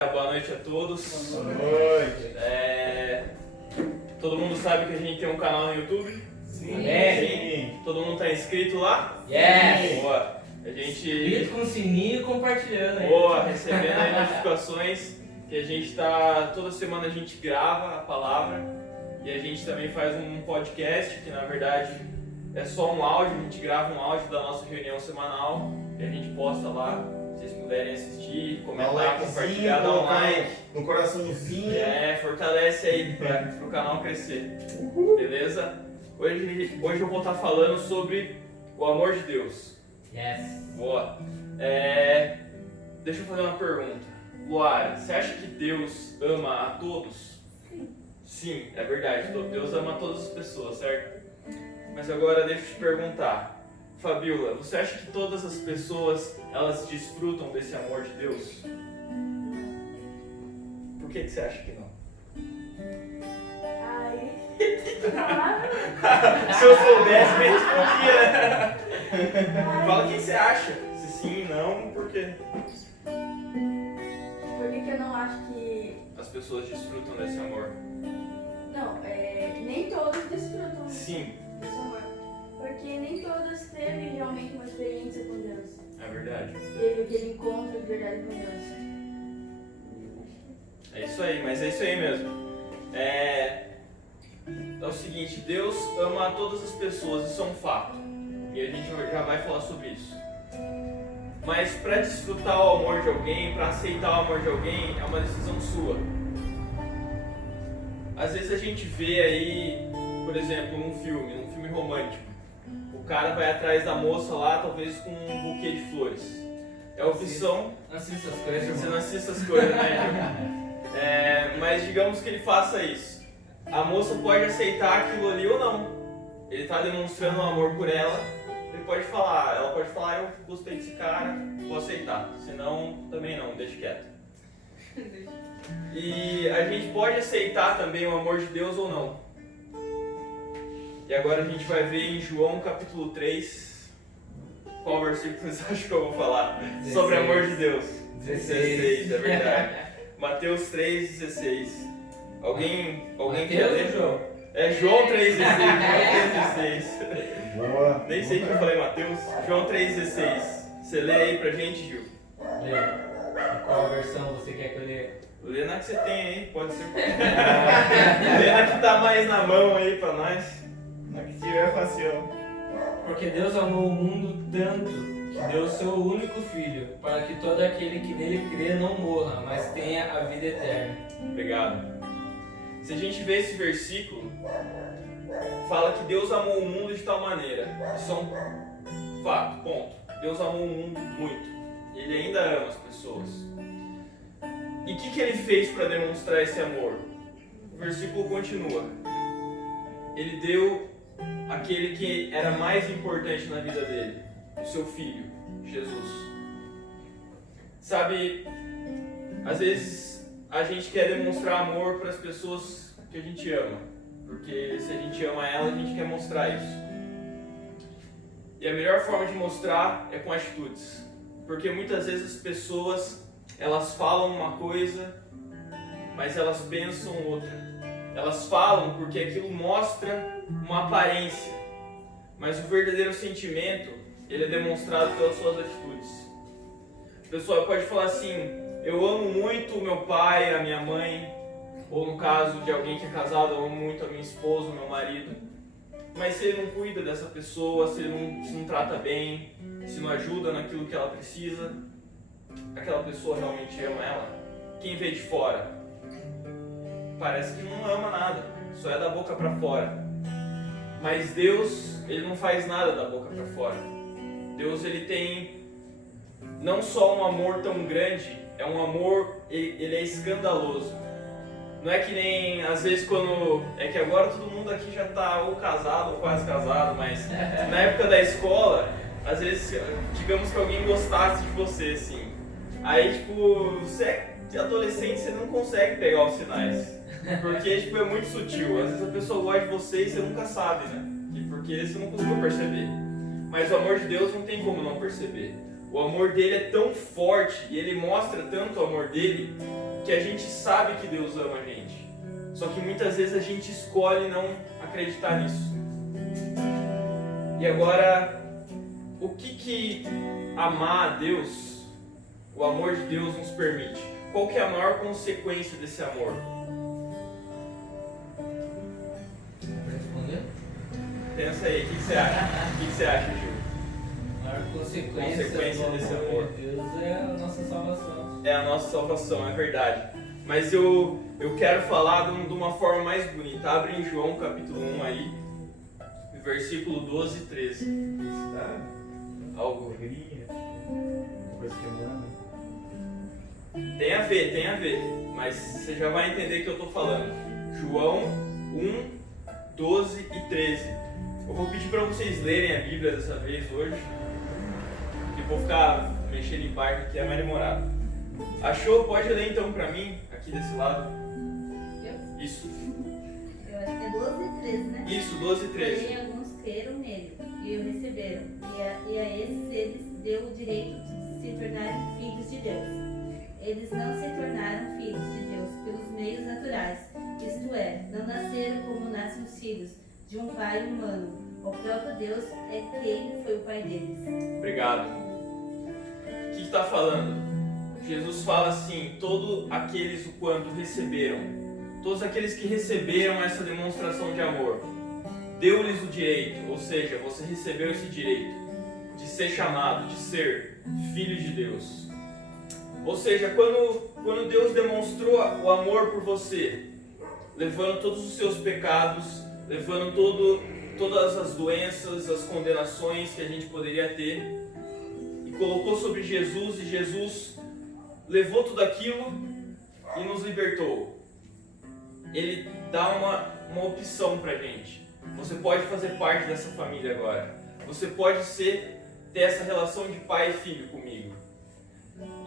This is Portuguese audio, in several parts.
Boa noite a todos. Boa noite. Todo mundo sabe que a gente tem um canal no YouTube? Sim. Sim. Todo mundo está inscrito lá? Yes! Boa. A gente... Inscrito com o sininho e compartilhando aí. Boa, recebendo aí notificações que a gente está... Toda semana a gente grava a palavra e a gente também faz um podcast que na verdade é só um áudio. A gente grava um áudio da nossa reunião semanal e a gente posta lá. Se vocês puderem assistir, comentar, compartilhar, dar um like. No coraçãozinho. Fortalece aí para o canal crescer. Beleza? Hoje eu vou estar falando sobre o amor de Deus. Yes! Boa. Deixa eu fazer uma pergunta. Luara, você acha que Deus ama a todos? Sim, é verdade. Deus ama a todas as pessoas, certo? Mas agora deixa eu te perguntar. Fabiola, você acha que todas as pessoas elas desfrutam desse amor de Deus? Por que você acha que não? Ai, tem que falar. Se eu soubesse, me respondia. Fala o que você acha. Se sim, não, por quê? Por que eu não acho que... As pessoas desfrutam desse amor. Não, nem todos desfrutam Sim, desse amor. Porque nem todos teve realmente uma experiência com Deus. é verdade. Teve aquele encontro de verdade com Deus. É isso aí, mas é isso aí mesmo. É o seguinte, Deus ama a todas as pessoas, isso é um fato. E a gente já vai falar sobre isso. Mas para desfrutar o amor de alguém, para aceitar o amor de alguém, é uma decisão sua. Às vezes a gente vê aí, por exemplo, um filme romântico. O cara vai atrás da moça lá, talvez com um buquê de flores. É a opção... Não assista essas coisas, Você irmão. não assiste essas coisas, né? Mas digamos que ele faça isso. A moça pode aceitar aquilo ali ou não. Ele está demonstrando um amor por ela. Ela pode falar, eu gostei desse cara, vou aceitar. Senão, também não, deixa quieto. E a gente pode aceitar também o amor de Deus ou não. E agora a gente vai ver em João capítulo 3. Qual versículo vocês acham que eu vou falar? 16. Sobre o amor de Deus. 16. É verdade. Mateus 3,16. Alguém quer ler? Mateus, João? É João 3,16. Boa. Nem sei que eu falei Mateus. João 3,16. Você lê aí pra gente, Gil? Lê. Qual versão você quer que eu leia? Lê na que você tem aí, pode ser. Lê na que tá mais na mão aí pra nós. Na que tiver facião. Porque Deus amou o mundo tanto que deu o seu único filho, para que todo aquele que nele crê não morra, mas tenha a vida eterna. Obrigado. Se a gente vê esse versículo, fala que Deus amou o mundo de tal maneira. Isso é um fato, ponto. Deus amou o mundo muito. Ele ainda ama as pessoas. E o que ele fez para demonstrar esse amor? O versículo continua. Ele deu aquele que era mais importante na vida dele, o seu filho, Jesus. Sabe, às vezes a gente quer demonstrar amor para as pessoas que a gente ama, porque se a gente ama ela, a gente quer mostrar isso. E a melhor forma de mostrar é com atitudes, porque muitas vezes as pessoas elas falam uma coisa, mas elas pensam outra. Elas falam porque aquilo mostra uma aparência, mas o verdadeiro sentimento ele é demonstrado pelas suas atitudes. A pessoa pode falar assim: eu amo muito o meu pai, a minha mãe, ou no caso de alguém que é casado, eu amo muito a minha esposa, o meu marido. Mas se ele não cuida dessa pessoa, se ele não trata bem, se não ajuda naquilo que ela precisa, aquela pessoa realmente ama ela? Quem vê de fora parece que não ama nada, só é da boca para fora. Mas Deus, ele não faz nada da boca para fora. Deus, ele tem não só um amor tão grande, é um amor, ele é escandaloso. Não é que nem, às vezes quando, é que agora todo mundo aqui já tá ou casado ou quase casado, mas na época da escola, às vezes, digamos que alguém gostasse de você, assim. Aí, tipo, você é adolescente, você não consegue pegar os sinais. Porque, tipo, é muito sutil. Às vezes a pessoa gosta de você e você nunca sabe, né? Porque você não conseguiu perceber. Mas o amor de Deus não tem como não perceber. O amor dele é tão forte e ele mostra tanto o amor dele que a gente sabe que Deus ama a gente. Só que muitas vezes a gente escolhe não acreditar nisso. E agora, o que amar a Deus, o amor de Deus nos permite? Qual que é a maior consequência desse amor? Respondeu? Pensa aí, o que você acha? O que você acha, Gil? A maior consequência do desse amor amor de Deus é a nossa salvação. É a nossa salvação, é verdade. Mas eu quero falar de uma forma mais bonita. Abre em João capítulo 1 aí, versículo 12 e 13. Tá? Algo. Alegria. Coisa que eu amo. Tem a ver, mas você já vai entender o que eu estou falando. João 1, 12 e 13. Eu vou pedir para vocês lerem a Bíblia dessa vez hoje, que vou ficar mexendo em parte aqui, é mais demorado. Achou? Pode ler então para mim, aqui desse lado. Eu? Isso, Eu acho que é 12 e 13, né? isso, 12 e 13. Porém, alguns creram nele e o receberam. E a esses eles deu o direito de se tornarem filhos de Deus. Eles não se tornaram filhos de Deus pelos meios naturais, isto é, não nasceram como nascem os filhos de um pai humano. O próprio Deus é quem foi o pai deles. Obrigado. O que está falando? Jesus fala assim, todos aqueles o quanto receberam, todos aqueles que receberam essa demonstração de amor, deu-lhes o direito, ou seja, você recebeu esse direito de ser chamado, de ser filho de Deus. Ou seja, quando Deus demonstrou o amor por você, levando todos os seus pecados, levando todas as doenças, as condenações que a gente poderia ter, e colocou sobre Jesus, e Jesus levou tudo aquilo e nos libertou. Ele dá uma opção pra gente. Você pode fazer parte dessa família agora. Você pode ter essa relação de pai e filho comigo.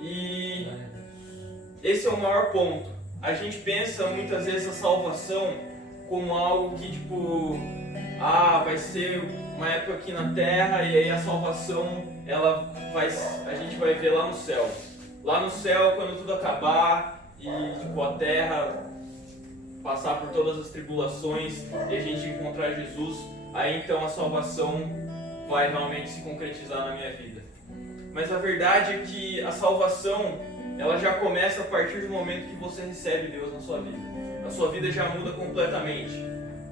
E esse é o maior ponto. A gente pensa muitas vezes a salvação como algo que vai ser uma época aqui na terra e aí a salvação a gente vai ver lá no céu. Lá no céu, quando tudo acabar e a terra passar por todas as tribulações e a gente encontrar Jesus, aí então a salvação vai realmente se concretizar na minha vida. Mas a verdade é que a salvação, ela já começa a partir do momento que você recebe Deus na sua vida. A sua vida já muda completamente,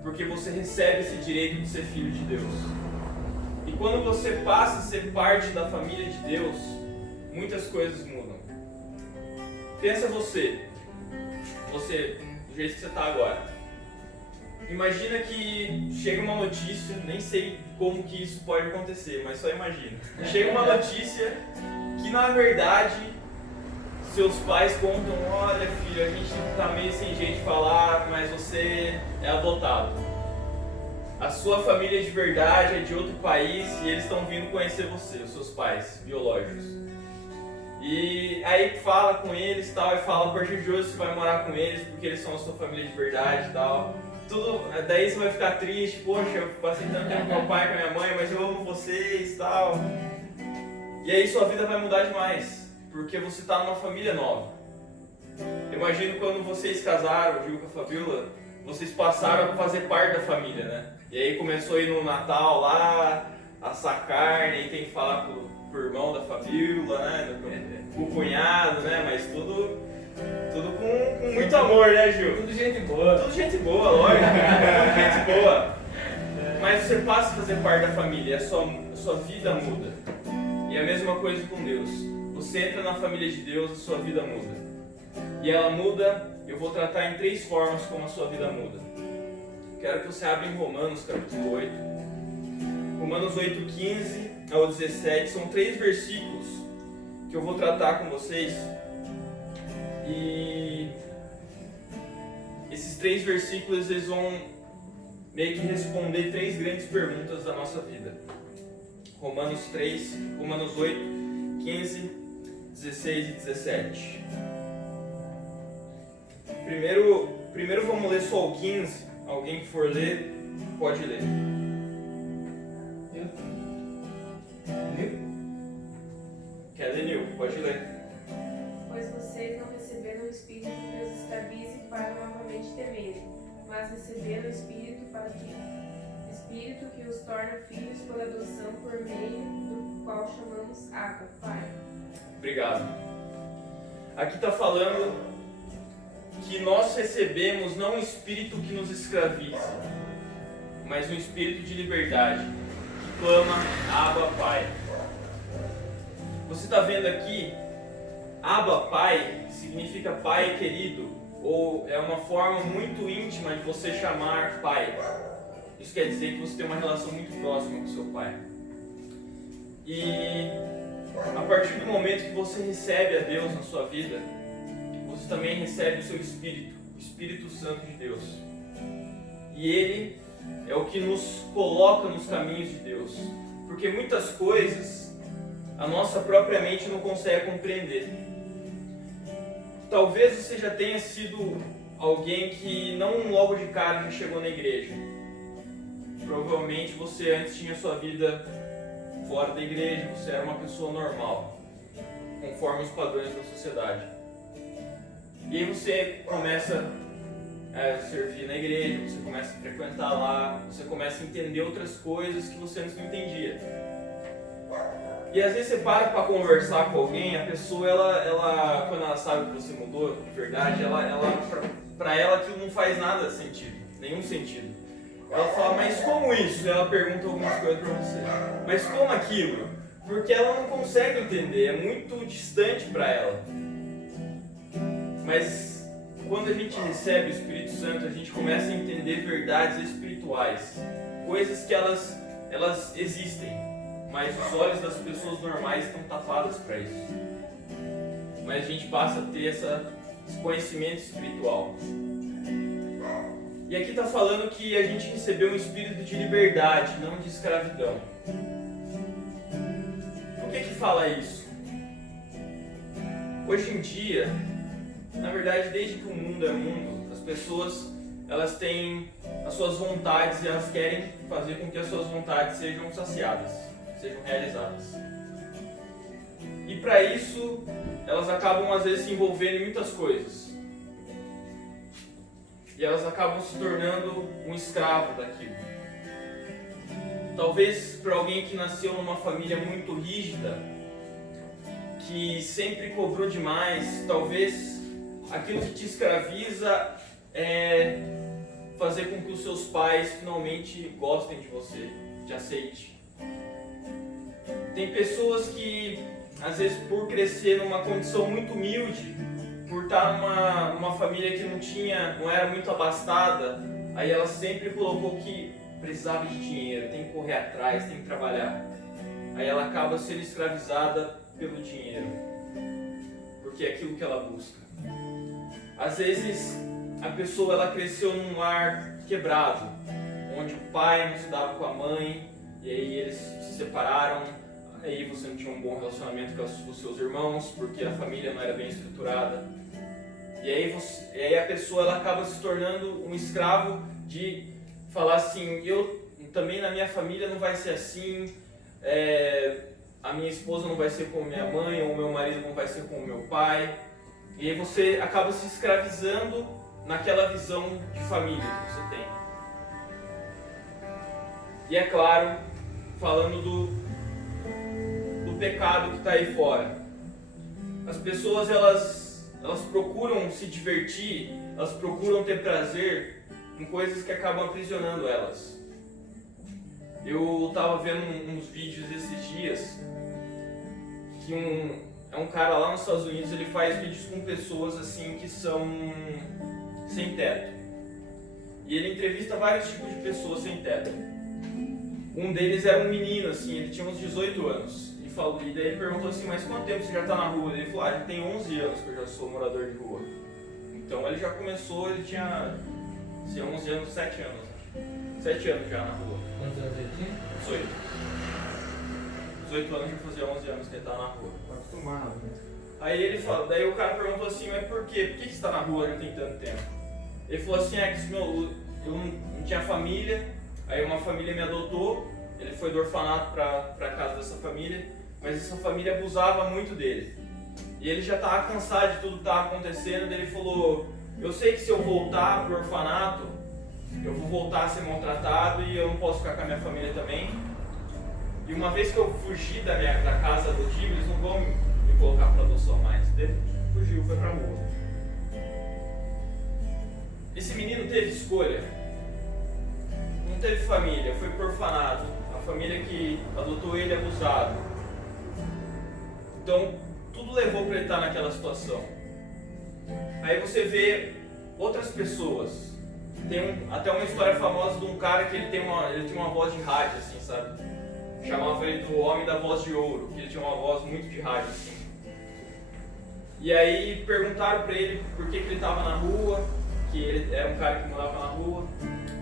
porque você recebe esse direito de ser filho de Deus. E quando você passa a ser parte da família de Deus, muitas coisas mudam. Pensa você, do jeito que você está agora. Imagina que chega uma notícia, nem sei como que isso pode acontecer, mas só imagina. Chega uma notícia que na verdade seus pais contam, olha filho, a gente tá meio sem jeito de falar, mas você é adotado. A sua família de verdade é de outro país e eles estão vindo conhecer você, os seus pais biológicos. E aí fala com eles tal, e fala, a partir de hoje você vai morar com eles porque eles são a sua família de verdade e tal. Daí você vai ficar triste, poxa, eu passei tanto tempo com meu pai, com a minha mãe, mas eu amo vocês e tal. E aí sua vida vai mudar demais, porque você está numa família nova. Eu imagino quando vocês casaram, eu digo com a Fabiola, vocês passaram a fazer parte da família, né? E aí começou a ir no Natal lá, assar carne, e tem que falar com o irmão da Fabiola, né? Com o cunhado, né? Mas tudo com muito amor, né, Gil? Tudo gente boa. Tudo gente boa, lógico. Tudo gente boa. Mas você passa a fazer parte da família, a sua vida muda. E a mesma coisa com Deus. Você entra na família de Deus, a sua vida muda. E ela muda, eu vou tratar em 3 formas como a sua vida muda. Quero que você abra em Romanos capítulo 8. Romanos 8, 15 ao 17. São 3 versículos que eu vou tratar com vocês. E esses 3 versículos eles vão meio que responder 3 grandes perguntas da nossa vida. Romanos 8, 15, 16 e 17. Primeiro vamos ler só o 15. Alguém que for ler, pode ler. Pode ler. Pois vocês não receberam o Espírito que os escravize para novamente temerem, mas receberam o Espírito que os torna filhos por adoção, por meio do qual chamamos Abba, Pai. Obrigado. Aqui está falando que nós recebemos não um espírito que nos escraviza, mas um espírito de liberdade, que clama Abba, Pai. Você está vendo aqui, Abba, Pai, significa Pai querido, ou é uma forma muito íntima de você chamar Pai. Isso quer dizer que você tem uma relação muito próxima com seu Pai. E a partir do momento que você recebe a Deus na sua vida, você também recebe o seu Espírito, o Espírito Santo de Deus. E Ele é o que nos coloca nos caminhos de Deus. Porque muitas coisas a nossa própria mente não consegue compreender. Talvez você já tenha sido alguém que não logo de cara já chegou na igreja. Provavelmente você antes tinha sua vida fora da igreja, você era uma pessoa normal, conforme os padrões da sociedade. E aí você começa a servir na igreja, você começa a frequentar lá, você começa a entender outras coisas que você antes não entendia. E às vezes você para conversar com alguém, a pessoa, ela quando ela sabe que você mudou de verdade, pra ela aquilo não faz nada sentido, nenhum sentido. Ela fala, mas como isso? Ela pergunta algumas coisas pra você. Mas como aquilo? Porque ela não consegue entender, é muito distante para ela. Mas quando a gente recebe o Espírito Santo, a gente começa a entender verdades espirituais, coisas que elas existem, mas os olhos das pessoas normais estão tapados para isso. Mas a gente passa a ter esse conhecimento espiritual. E aqui está falando que a gente recebeu um espírito de liberdade, não de escravidão. Por que fala isso? Hoje em dia, na verdade, desde que o mundo é mundo, as pessoas elas têm as suas vontades e elas querem fazer com que as suas vontades sejam saciadas, sejam realizadas. E para isso, elas acabam às vezes se envolvendo em muitas coisas. E elas acabam se tornando um escravo daquilo. Talvez para alguém que nasceu numa família muito rígida, que sempre cobrou demais, talvez aquilo que te escraviza é fazer com que os seus pais finalmente gostem de você, te aceitem. Tem pessoas que, às vezes, por crescer numa condição muito humilde, por estar numa família que não era muito abastada, aí ela sempre colocou que precisava de dinheiro, tem que correr atrás, tem que trabalhar. Aí ela acaba sendo escravizada pelo dinheiro, porque é aquilo que ela busca. Às vezes a pessoa ela cresceu num lar quebrado, onde o pai não se dava com a mãe, e aí eles se separaram, aí você não tinha um bom relacionamento com os seus irmãos, porque a família não era bem estruturada. E aí a pessoa ela acaba se tornando um escravo de falar assim, eu também na minha família não vai ser assim, a minha esposa não vai ser como minha mãe, ou o meu marido não vai ser como meu pai. E aí você acaba se escravizando naquela visão de família que você tem. E é claro, falando do pecado que está aí fora. As pessoas elas procuram se divertir, elas procuram ter prazer em coisas que acabam aprisionando elas. Eu estava vendo uns vídeos esses dias que um cara lá nos Estados Unidos, ele faz vídeos com pessoas assim que são sem teto. E ele entrevista vários tipos de pessoas sem teto. Um deles era um menino, assim, ele tinha uns 18 anos. E daí ele perguntou assim, mas quanto tempo você já está na rua? Ele falou, já tem 11 anos que eu já sou morador de rua. Então ele já começou, ele tinha 11 anos, 7 anos. 7 anos já na rua. Quantos anos ele tinha? 18. 18 anos já fazia 11 anos que ele estava na rua. Acostumado, né? Aí ele falou, daí o cara perguntou assim, mas por quê? Por que você está na rua já tem tanto tempo? Ele falou assim, que eu não tinha família, aí uma família me adotou, ele foi do orfanato para casa dessa família, mas essa família abusava muito dele. E ele já estava cansado de tudo que estava acontecendo. Ele falou: eu sei que se eu voltar pro orfanato, eu vou voltar a ser maltratado e eu não posso ficar com a minha família também. E uma vez que eu fugi da casa adotiva, eles não vão me colocar para adoção mais. Ele fugiu, foi para a rua. Esse menino teve escolha. Não teve família, foi pro orfanato. A família que adotou ele abusado. Então, tudo levou para ele estar naquela situação. Aí você vê outras pessoas. Tem até uma história famosa de um cara que ele tinha uma voz de rádio, assim, sabe? Chamava ele do homem da voz de ouro, que ele tinha uma voz muito de rádio, assim. E aí perguntaram para ele por que ele estava na rua, que ele era um cara que morava na rua.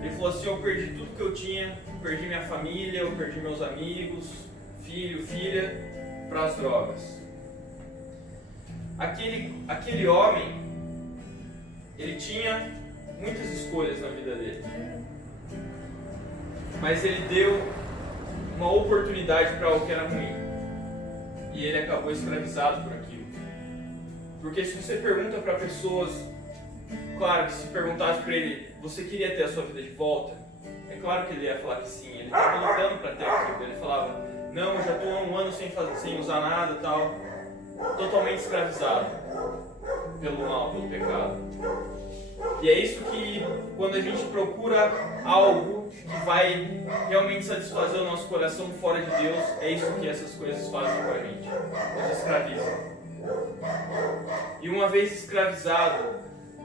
Ele falou assim: eu perdi tudo que eu tinha, perdi minha família, eu perdi meus amigos, filho, filha, para as drogas. Aquele homem, ele tinha muitas escolhas na vida dele, mas ele deu uma oportunidade para algo que era ruim, e ele acabou escravizado por aquilo. Porque se você pergunta para pessoas, claro que se perguntasse para ele: você queria ter a sua vida de volta? É claro que ele ia falar que sim. Ele estava lutando para ter aquilo. Ele falava: não, eu já estou há um ano sem usar nada e tal. Totalmente escravizado pelo mal, pelo pecado. E é isso que, quando a gente procura algo que vai realmente satisfazer o nosso coração fora de Deus, é isso que essas coisas fazem com a gente. Nos escravizam. E uma vez escravizado,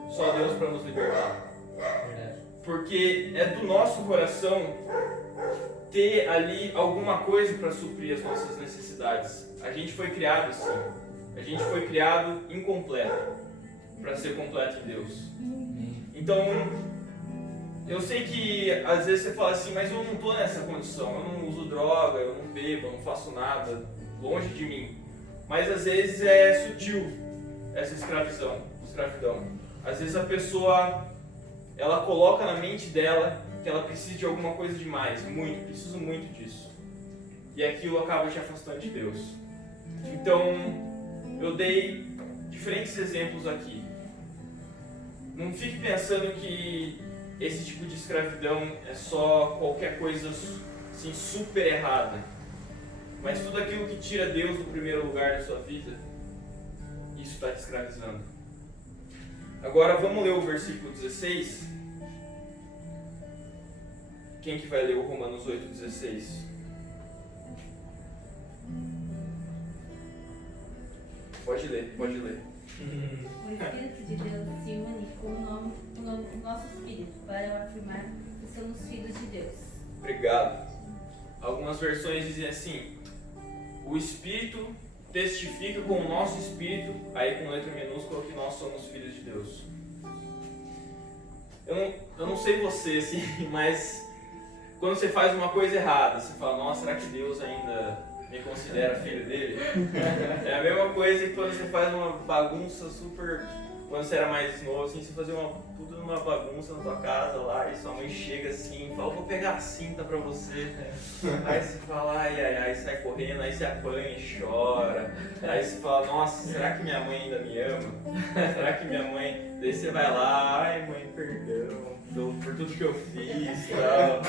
só Deus para nos libertar. Porque é do nosso coração ter ali alguma coisa para suprir as nossas necessidades. A gente foi criado assim. A gente foi criado incompleto para ser completo em Deus. Então, eu sei que às vezes você fala assim: mas eu não estou nessa condição, eu não uso droga, eu não bebo, eu não faço nada, longe de mim. Mas às vezes é sutil essa escravidão. Às vezes a pessoa, ela coloca na mente dela que ela precisa de alguma coisa demais, preciso muito disso. E aquilo acaba te afastando de Deus. Então, eu dei diferentes exemplos aqui. Não fique pensando que esse tipo de escravidão é só qualquer coisa assim, super errada. Mas tudo aquilo que tira Deus do primeiro lugar da sua vida, isso está te escravizando. Agora vamos ler o versículo 16. Quem que vai ler o Romanos 8,16? Pode ler. O Espírito de Deus se une com o nosso Espírito para afirmar que somos filhos de Deus. Obrigado. Algumas versões dizem assim: o Espírito testifica com o nosso Espírito, aí com letra minúscula, que nós somos filhos de Deus. Eu não sei você, assim, mas quando você faz uma coisa errada, você fala: nossa, será que Deus ainda me considera filho dele? É a mesma coisa que quando você faz uma bagunça super... Quando você era mais novo, assim, você fazia tudo numa bagunça na tua casa lá, e sua mãe chega assim e fala: vou pegar a cinta pra você. Aí você fala: ai, sai correndo, aí você apanha e chora. Aí você fala: nossa, será que minha mãe ainda me ama? Será que minha mãe... Daí você vai lá: ai mãe, perdão por tudo que eu fiz e tal.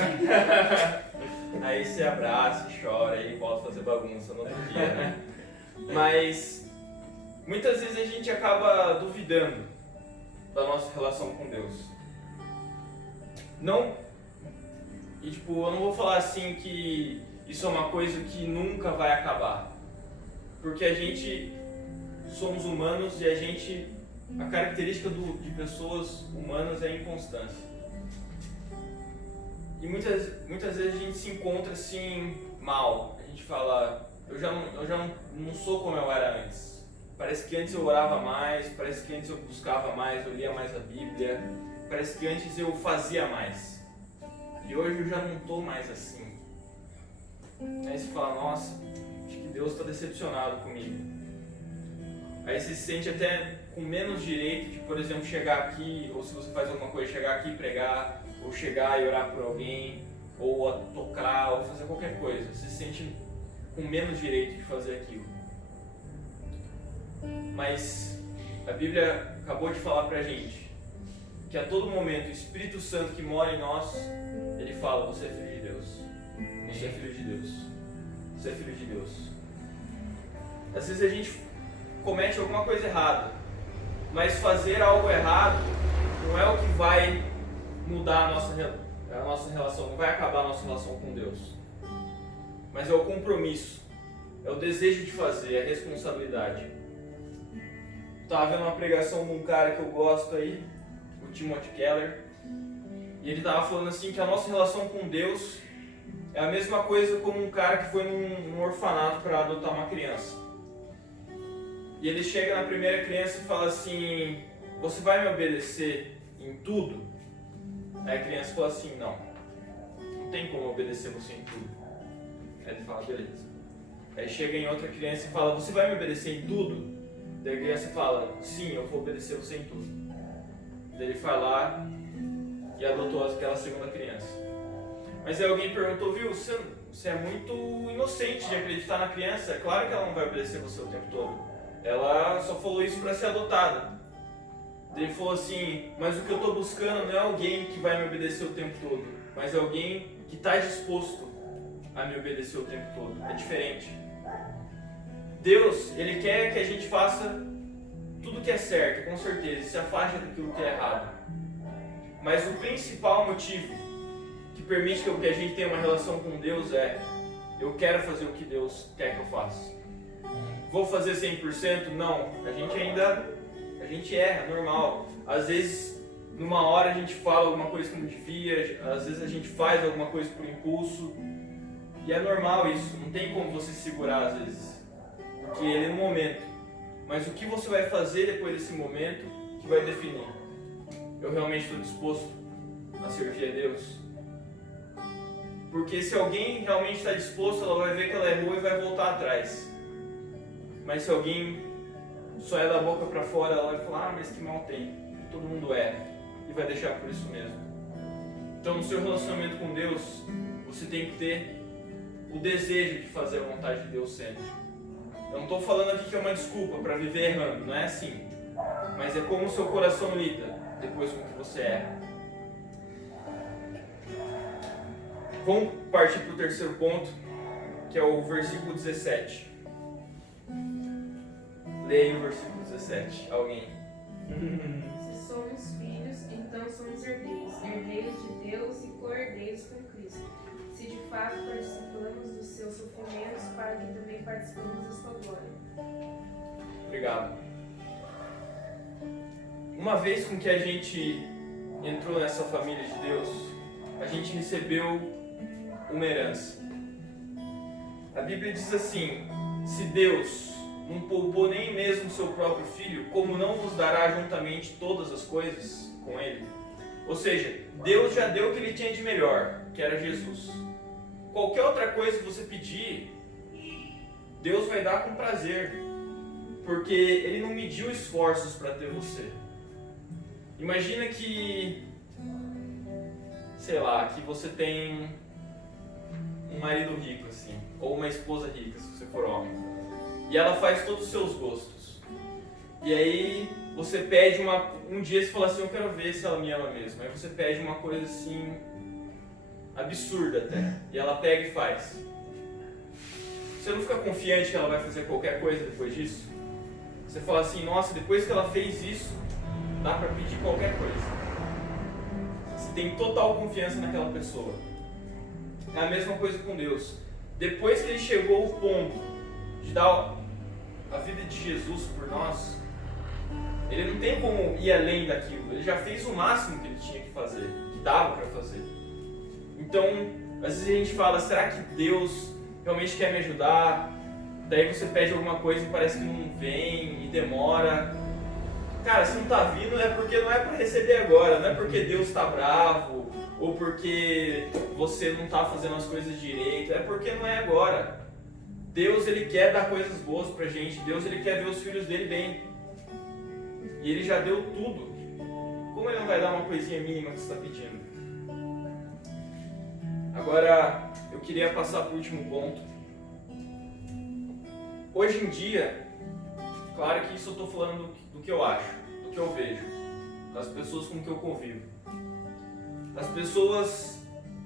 Aí você abraça e chora e volta a fazer bagunça no outro dia, né? Mas muitas vezes a gente acaba duvidando da nossa relação com Deus. E tipo, eu não vou falar assim que isso é uma coisa que nunca vai acabar. Porque a gente somos humanos e a característica de pessoas humanas é a inconstância. E muitas vezes a gente se encontra assim mal. A gente fala: eu já não sou como eu era antes. Parece que antes eu orava mais, parece que antes eu buscava mais, eu lia mais a Bíblia, parece que antes eu fazia mais. E hoje eu já não estou mais assim. Aí você fala: nossa, acho que Deus está decepcionado comigo. Aí você se sente até com menos direito de, por exemplo, chegar aqui, ou se você faz alguma coisa, chegar aqui e pregar, ou chegar e orar por alguém, ou a tocar, ou fazer qualquer coisa. Você se sente com menos direito de fazer aquilo. Mas a Bíblia acabou de falar pra gente que a todo momento o Espírito Santo que mora em nós, ele fala: você é filho de Deus, você é filho de Deus, você é filho de Deus. Às vezes a gente comete alguma coisa errada, mas fazer algo errado não é o que vai mudar a nossa relação, não vai acabar a nossa relação com Deus, mas é o compromisso, é o desejo de fazer, é a responsabilidade. Estava vendo uma pregação de um cara que eu gosto aí, o Timothy Keller, e ele estava falando assim que a nossa relação com Deus é a mesma coisa como um cara que foi num orfanato para adotar uma criança. E ele chega na primeira criança e fala assim: você vai me obedecer em tudo? Aí a criança fala assim: não tem como obedecer você em tudo. Aí ele fala: beleza. Aí chega em outra criança e fala: você vai me obedecer em tudo? Daí a criança fala: sim, eu vou obedecer você em tudo. Daí ele foi lá e adotou aquela segunda criança. Mas aí alguém perguntou: viu, você é muito inocente de acreditar na criança, é claro que ela não vai obedecer você o tempo todo. Ela só falou isso para ser adotada. Ele falou assim: mas o que eu estou buscando não é alguém que vai me obedecer o tempo todo, mas é alguém que está disposto a me obedecer o tempo todo. É diferente. Deus, Ele quer que a gente faça tudo que é certo, com certeza, e se afaste daquilo que é errado. Mas o principal motivo que permite que a gente tenha uma relação com Deus é: eu quero fazer o que Deus quer que eu faça. Vou fazer 100%? Não. A gente erra, normal. Às vezes, numa hora a gente fala alguma coisa que não devia, às vezes a gente faz alguma coisa por impulso. E é normal isso, não tem como você segurar às vezes. Porque ele é no momento. Mas o que você vai fazer depois desse momento que vai definir: eu realmente estou disposto a servir a Deus? Porque se alguém realmente está disposto, ela vai ver que ela errou e vai voltar atrás. Mas se alguém só é da boca para fora, ela vai falar: mas que mal tem, todo mundo erra, e vai deixar por isso mesmo. Então no seu relacionamento com Deus, você tem que ter o desejo de fazer a vontade de Deus sempre. Eu não estou falando aqui que é uma desculpa para viver errando, não é assim. Mas é como o seu coração lida depois com que você erra. Vamos partir para o terceiro ponto, que é o versículo 17. Leia o versículo 17, alguém. Se somos filhos, então somos herdeiros, herdeiros de Deus e co-herdeiros com Cristo. Se de fato participamos dos seus sofrimentos, para que também participamos da sua glória. Obrigado. Uma vez com que a gente entrou nessa família de Deus, a gente recebeu uma herança. A Bíblia diz assim: se Deus não poupou nem mesmo seu próprio filho, como não vos dará juntamente todas as coisas com ele? Ou seja, Deus já deu o que ele tinha de melhor, que era Jesus. Qualquer outra coisa que você pedir, Deus vai dar com prazer, porque Ele não mediu esforços para ter você. Imagina que, sei lá, que você tem um marido rico assim, ou uma esposa rica, se você for homem, e ela faz todos os seus gostos. E aí você pede um dia você fala assim: eu quero ver se ela me ama mesmo. Aí você pede uma coisa assim absurda até, e ela pega e faz. Você não fica confiante que ela vai fazer qualquer coisa depois disso? Você fala assim: nossa, depois que ela fez isso, dá pra pedir qualquer coisa. Você tem total confiança naquela pessoa. É a mesma coisa com Deus. Depois que Ele chegou ao ponto de dar a vida de Jesus por nós, Ele não tem como ir além daquilo. Ele já fez o máximo que Ele tinha que fazer, que dava pra fazer. Então, às vezes a gente fala: será que Deus realmente quer me ajudar? Daí você pede alguma coisa e parece que não vem e demora. Cara, se não tá vindo é porque não é para receber agora, não é porque Deus tá bravo ou porque você não tá fazendo as coisas direito, é porque não é agora. Deus, Ele quer dar coisas boas pra gente, Deus, Ele quer ver os filhos dele bem. E Ele já deu tudo. Como Ele não vai dar uma coisinha mínima que você está pedindo? Agora, eu queria passar para o último ponto. Hoje em dia, Claro que isso eu estou falando do que eu acho, do que eu vejo, das pessoas com que eu convivo. As pessoas,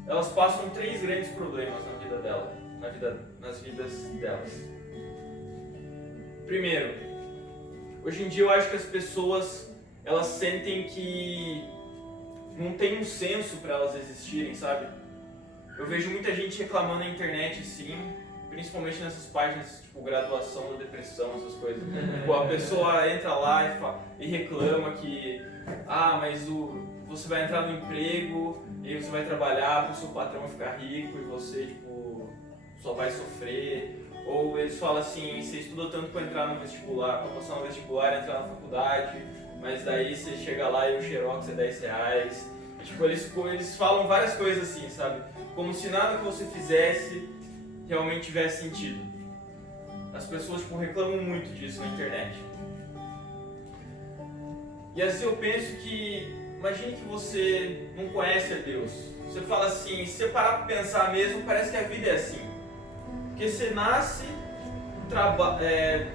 elas passam 3 grandes problemas na vida dela, nas vidas delas. Primeiro, hoje em dia eu acho que as pessoas, elas sentem que não tem um senso para elas existirem, sabe? Eu vejo muita gente reclamando na internet, sim, principalmente nessas páginas, tipo, graduação da depressão, essas coisas. Tipo, a pessoa entra lá e reclama que, mas você vai entrar no emprego e você vai trabalhar para o seu patrão ficar rico e você, tipo, só vai sofrer. Ou eles falam assim, você estuda tanto para entrar no vestibular, para passar no vestibular, entrar na faculdade, mas daí você chega lá e o xerox é R$10. E, tipo, eles falam várias coisas assim, sabe? Como se nada que você fizesse realmente tivesse sentido. As pessoas, tipo, reclamam muito disso na internet. E às vezes eu penso que, imagine que você não conhece a Deus. Você fala assim, se você parar para pensar mesmo, parece que a vida é assim. Porque você nasce,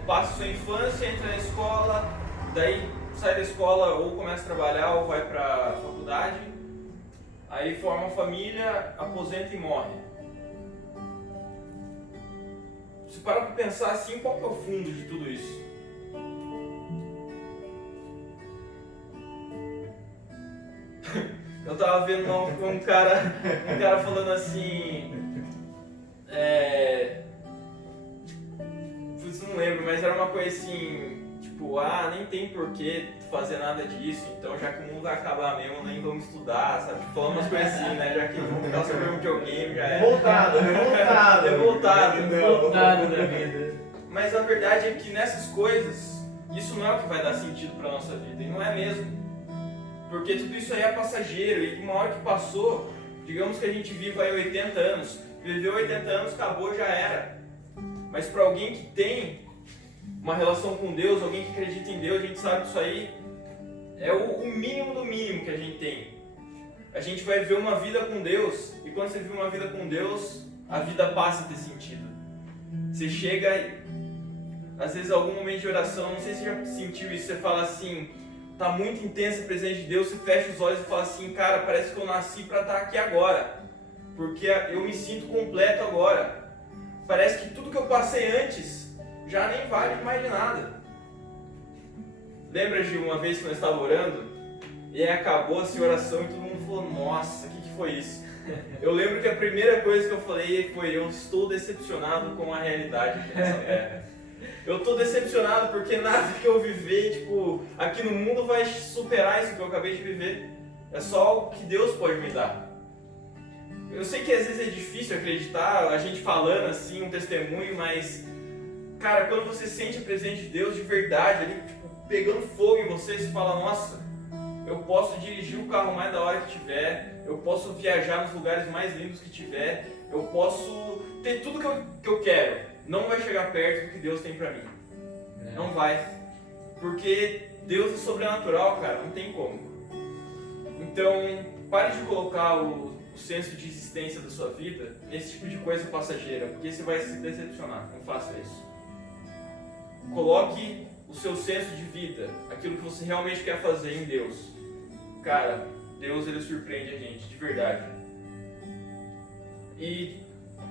passa sua infância, entra na escola, daí sai da escola ou começa a trabalhar ou vai para a faculdade, aí forma uma família, aposenta e morre. Se parar para pensar assim, qual que é o fundo de tudo isso? Eu tava vendo um cara falando assim, não lembro, mas era uma coisa assim, tipo, nem tem porquê fazer nada disso, então já que o mundo vai acabar mesmo, nem vamos estudar, sabe? Tipo, falando umas coisas assim, né? Já que vamos ficar sobre um videogame, já é. Revoltado da vida. Mas a verdade é que nessas coisas, isso não é o que vai dar sentido pra nossa vida, e não é mesmo. Porque tudo isso aí é passageiro, e uma hora que passou, digamos que a gente viva aí 80 anos, viveu 80 anos, acabou, já era. Mas para alguém que tem uma relação com Deus, alguém que acredita em Deus, a gente sabe que isso aí é o mínimo do mínimo que a gente tem. A gente vai viver uma vida com Deus, e quando você vive uma vida com Deus, a vida passa a ter sentido. Você chega, às vezes, algum momento de oração, não sei se você já sentiu isso, você fala assim, tá muito intensa a presença de Deus, você fecha os olhos e fala assim, cara, parece que eu nasci para estar aqui agora, porque eu me sinto completo agora. Parece que tudo que eu passei antes já nem vale mais de nada. Lembra de uma vez que nós estávamos orando e aí acabou essa oração e todo mundo falou, nossa, o que foi isso? Eu lembro que a primeira coisa que eu falei foi, eu estou decepcionado com a realidade dessa terra. Eu estou decepcionado porque nada que eu viver, tipo, aqui no mundo vai superar isso que eu acabei de viver. É só o que Deus pode me dar. Eu sei que às vezes é difícil acreditar, a gente falando assim, um testemunho, mas, cara, quando você sente a presença de Deus de verdade, ali, tipo, pegando fogo em você fala, nossa, eu posso dirigir o carro mais da hora que tiver, eu posso viajar nos lugares mais lindos que tiver, eu posso ter tudo que eu quero. Não vai chegar perto do que Deus tem pra mim. Não vai. Porque Deus é sobrenatural, cara, não tem como. Então, pare de colocar o senso de existência da sua vida nesse tipo de coisa passageira, porque você vai se decepcionar, não faça isso. Coloque o seu senso de vida, aquilo que você realmente quer fazer em Deus. Cara, Deus, ele surpreende a gente, de verdade. E,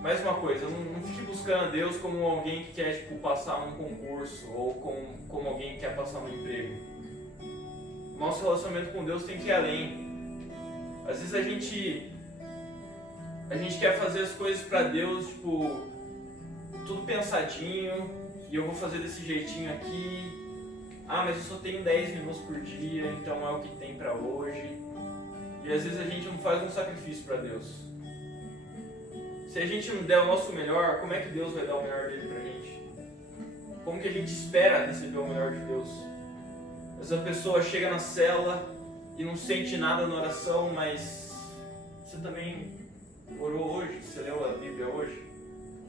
mais uma coisa, não fique buscando a Deus como alguém que quer, tipo, passar num concurso, ou como alguém que quer passar num emprego. Nosso relacionamento com Deus tem que ir além. Às vezes a gente quer fazer as coisas pra Deus, tipo, tudo pensadinho, e eu vou fazer desse jeitinho aqui. Mas eu só tenho 10 minutos por dia, então é o que tem pra hoje. E às vezes a gente não faz um sacrifício pra Deus. Se a gente não der o nosso melhor, como é que Deus vai dar o melhor dele pra gente? Como que a gente espera receber o melhor de Deus? Às vezes a pessoa chega na cela e não sente nada na oração, mas você também orou hoje, você leu a Bíblia hoje,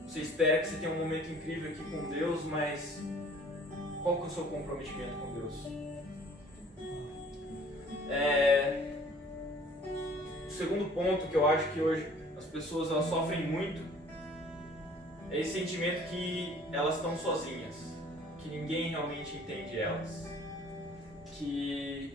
você espera que você tenha um momento incrível aqui com Deus, mas qual que é o seu comprometimento com Deus? O segundo ponto que eu acho que hoje as pessoas elas sofrem muito é esse sentimento que elas estão sozinhas, que ninguém realmente entende elas. Que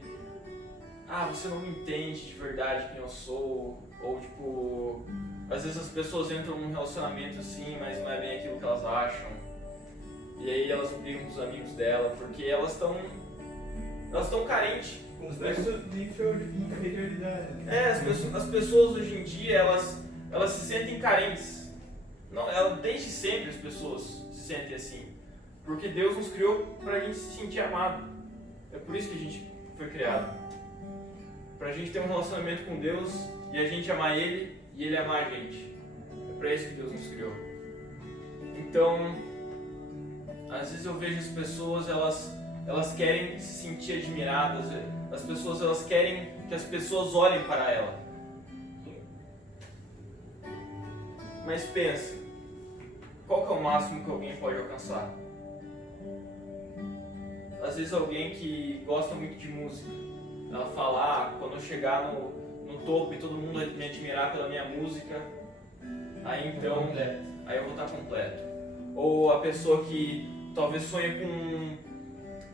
você não me entende de verdade quem eu sou, ou tipo, às vezes as pessoas entram num relacionamento assim, mas não é bem aquilo que elas acham. E aí elas brigam com os amigos dela, porque elas estão carentes. Complexo de inferioridade. As pessoas hoje em dia, elas se sentem carentes. Não, desde sempre as pessoas se sentem assim. Porque Deus nos criou pra gente se sentir amado. É por isso que a gente foi criado. Pra gente ter um relacionamento com Deus e a gente amar Ele e Ele amar a gente. É pra isso que Deus nos criou. Então, às vezes eu vejo as pessoas, elas querem se sentir admiradas. As pessoas, elas querem que as pessoas olhem para ela. Mas pensa, qual que é o máximo que alguém pode alcançar? Às vezes alguém que gosta muito de música, ela fala, quando eu chegar no topo e todo mundo me admirar pela minha música, aí então aí eu vou estar completo. Ou a pessoa que talvez sonha com,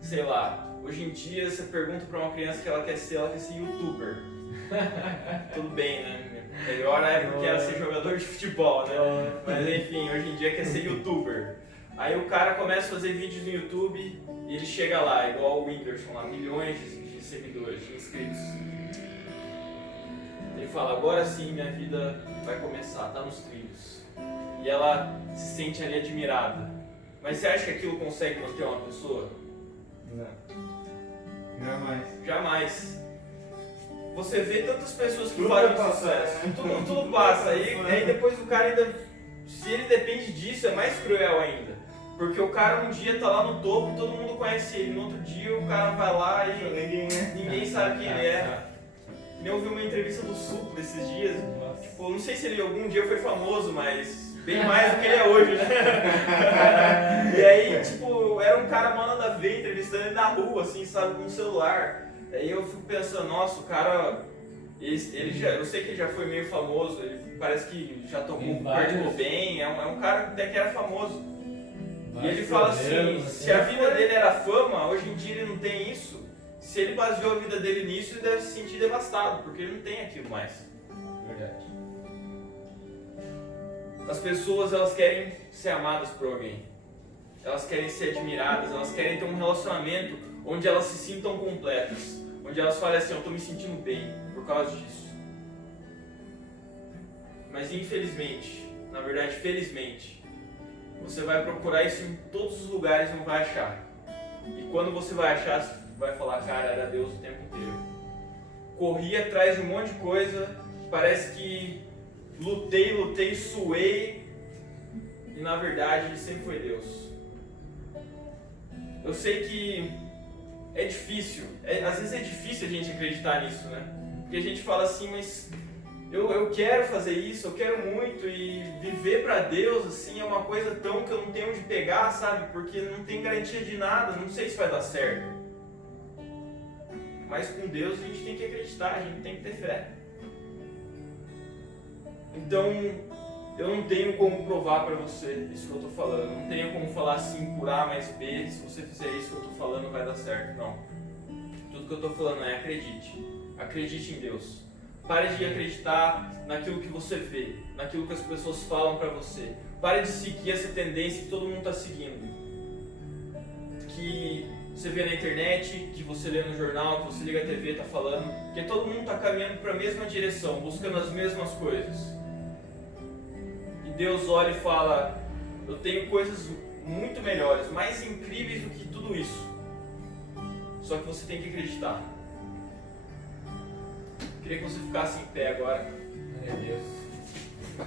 sei lá, hoje em dia você pergunta pra uma criança que ela quer ser youtuber. Tudo bem, né? Melhor época era ser jogador de futebol, né? Mas enfim, hoje em dia quer ser youtuber. Aí o cara começa a fazer vídeos no YouTube e ele chega lá, igual o Whindersson lá, milhões de seguidores, de inscritos. Ele fala, agora sim minha vida vai começar, tá nos trilhos. E ela se sente ali admirada. Mas você acha que aquilo consegue manter uma pessoa? Não. Jamais. Jamais. Você vê tantas pessoas que Tudo fazem vai sucesso. passar, né? Tudo passa. Aí depois o cara ainda... Se ele depende disso, é mais cruel ainda. Porque o cara um dia tá lá no topo e todo mundo conhece ele. No outro dia o cara vai lá e ninguém sabe quem ele é. Eu vi uma entrevista do Supla esses dias. Tipo, não sei se ele algum dia foi famoso, mas bem mais do que ele é hoje, né? E aí, tipo, era um cara mano da ver entrevistando ele na rua, assim, sabe, com um celular. Aí eu fico pensando, nossa, o cara, eu sei que ele já foi meio famoso, ele parece que já participou bem, é um cara até que era famoso. E ele fala assim, se a vida dele era fama, hoje em dia ele não tem isso. Se ele baseou a vida dele nisso, ele deve se sentir devastado, porque ele não tem aquilo mais. Verdade. As pessoas, elas querem ser amadas por alguém. Elas querem ser admiradas, elas querem ter um relacionamento onde elas se sintam completas. Onde elas falem assim, eu estou me sentindo bem por causa disso. Mas infelizmente, na verdade felizmente, você vai procurar isso em todos os lugares e não vai achar. E quando você vai achar, você vai falar, cara, era Deus o tempo inteiro. Corri atrás de um monte de coisa, parece que lutei, suei, e na verdade sempre foi Deus. Eu sei que é difícil, às vezes é difícil a gente acreditar nisso, né? Porque a gente fala assim, mas eu quero fazer isso, eu quero muito, e viver pra Deus assim é uma coisa tão que eu não tenho onde pegar, sabe? Porque não tem garantia de nada, não sei se vai dar certo. Mas com Deus a gente tem que acreditar, a gente tem que ter fé. Então, eu não tenho como provar pra você isso que eu tô falando. Eu não tenho como falar assim por A mais B, se você fizer isso que eu tô falando vai dar certo. Não. Tudo que eu tô falando é acredite. Acredite em Deus. Pare de acreditar naquilo que você vê, naquilo que as pessoas falam pra você. Pare de seguir essa tendência que todo mundo tá seguindo. Que você vê na internet, que você lê no jornal, que você liga a TV, tá falando. Que todo mundo tá caminhando pra mesma direção, buscando as mesmas coisas. Deus olha e fala, eu tenho coisas muito melhores, mais incríveis do que tudo isso. Só que você tem que acreditar. Queria que você ficasse em pé agora. Meu Deus.